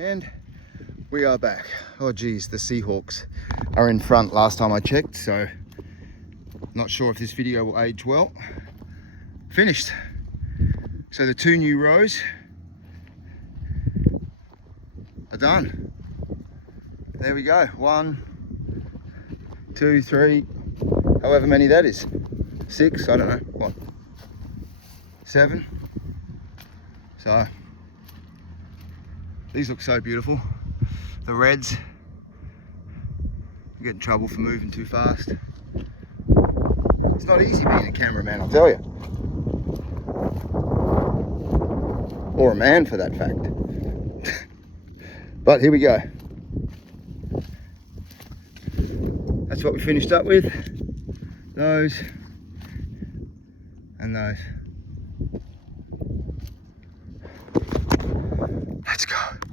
And we are back. Oh geez, the Seahawks are in front last time I checked, so not sure if this video will age well. Finished. So the 2 new rows are done. There we go. 1, 2, 3, however many that is. 6, I don't know, what? 7. So these look so beautiful. The reds, you get in trouble for moving too fast. It's not easy being a cameraman, I'll tell you. Or a man for that fact. But here we go. That's what we finished up with. Those and those.